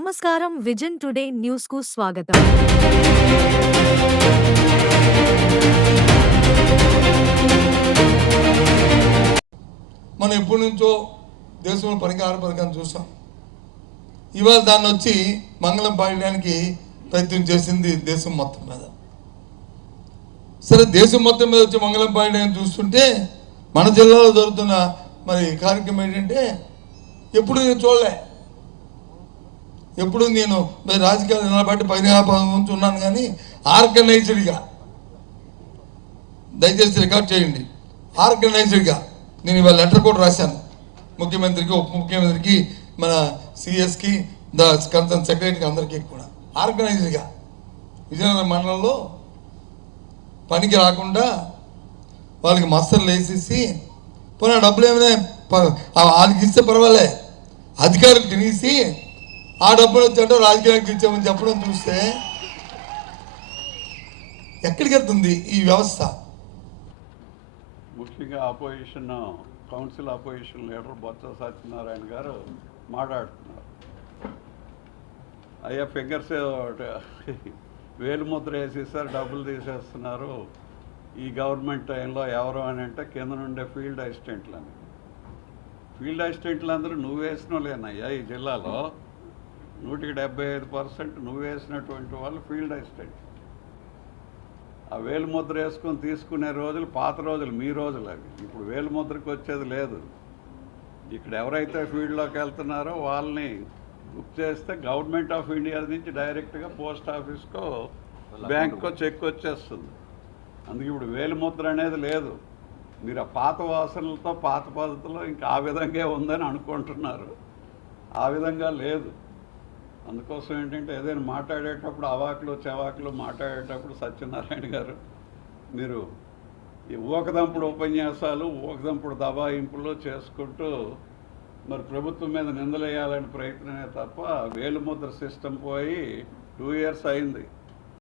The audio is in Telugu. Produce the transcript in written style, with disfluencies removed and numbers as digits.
నమస్కారం విజన్ టుడే న్యూస్ కు స్వాగతం. మనం ఎప్పటి నుంచో దేశంలో పనికిరాని పథకాన్ని చూసాం. ఇవాళ దాన్ని వచ్చి మంగళం పాడడానికి ప్రయత్నం చేసింది దేశం మొత్తం మీద. సరే, దేశం మొత్తం మీద వచ్చి మంగళం పాడడానికి చూస్తుంటే మన జిల్లాలో జరుగుతున్న మరి కార్యక్రమం ఏంటంటే ఎప్పుడు నేను చూడలే. ఎప్పుడు నేను రాజకీయాలు నిలబట్టి నుంచి ఉన్నాను, కానీ ఆర్గనైజ్డ్గా, దయచేసి రికార్డ్ చేయండి, ఆర్గనైజ్డ్గా నేను ఇవాళ లెటర్ కూడా రాశాను ముఖ్యమంత్రికి, ఉప ముఖ్యమంత్రికి, మన సిఎస్కి, కన్సర్న్ సెక్రటరీకి, అందరికీ కూడా ఆర్గనైజ్డ్గా విజయనగరం మండలంలో పనికి రాకుండా వాళ్ళకి మస్తర్లు వేసేసి పోనీ డబ్బులు ఏమైనా వాళ్ళకి ఇస్తే పర్వాలే, అధికారులు తినేసి ఆ డబ్బులు వచ్చాటో రాజకీయానికి ఇచ్చామని చెప్పడం చూస్తే ఎక్కడికి వెళ్తుంది ఈ వ్యవస్థ? ముఖ్యంగా opposition council opposition leader Botsa Satyanarayana గారు మాట్లాడుతున్నారు. అయ్యా ఫింగర్స్ వేలు ముద్ర వేసేసారు, డబ్బులు తీసేస్తున్నారు ఈ గవర్నమెంట్ టైంలో. ఎవరు అని అంటే కింద నుండే ఫీల్డ్ అసిస్టెంట్లు అని. ఫీల్డ్ అసిస్టెంట్లు అందరూ నువ్వు వేసిన వాళ్ళేనయ్యా ఈ జిల్లాలో. 175% నువ్వు వేసినటువంటి వాళ్ళు ఫీల్డ్ అసిస్టెంట్. ఆ వేలు ముద్ర వేసుకొని తీసుకునే రోజులు పాత రోజులు, మీ రోజులు అవి. ఇప్పుడు వేలు ముద్రకి వచ్చేది లేదు. ఇక్కడ ఎవరైతే ఫీల్డ్లోకి వెళ్తున్నారో వాళ్ళని బుక్ చేస్తే గవర్నమెంట్ ఆఫ్ ఇండియా నుంచి డైరెక్ట్గా పోస్ట్ ఆఫీస్కో బ్యాంక్కో చెక్ వచ్చేస్తుంది. అందుకే ఇప్పుడు వేలు ముద్ర అనేది లేదు. మీరు ఆ పాత వాసనలతో పాత పద్ధతిలో ఇంకా ఆ విధంగా ఉందని అనుకుంటున్నారు. ఆ విధంగా లేదు. అందుకోసం ఏంటంటే ఏదైనా మాట్లాడేటప్పుడు అవాకులు చెవాకులు మాట్లాడేటప్పుడు సత్యనారాయణ గారు మీరు ఈ ఊకదంపుడు ఉపన్యాసాలు, ఊకదంపుడు దబాయింపులు చేసుకుంటూ మరి ప్రభుత్వం మీద నిందలేయాలని ప్రయత్నమే తప్ప వేలుముద్ర సిస్టమ్ పోయి 2 years అయింది.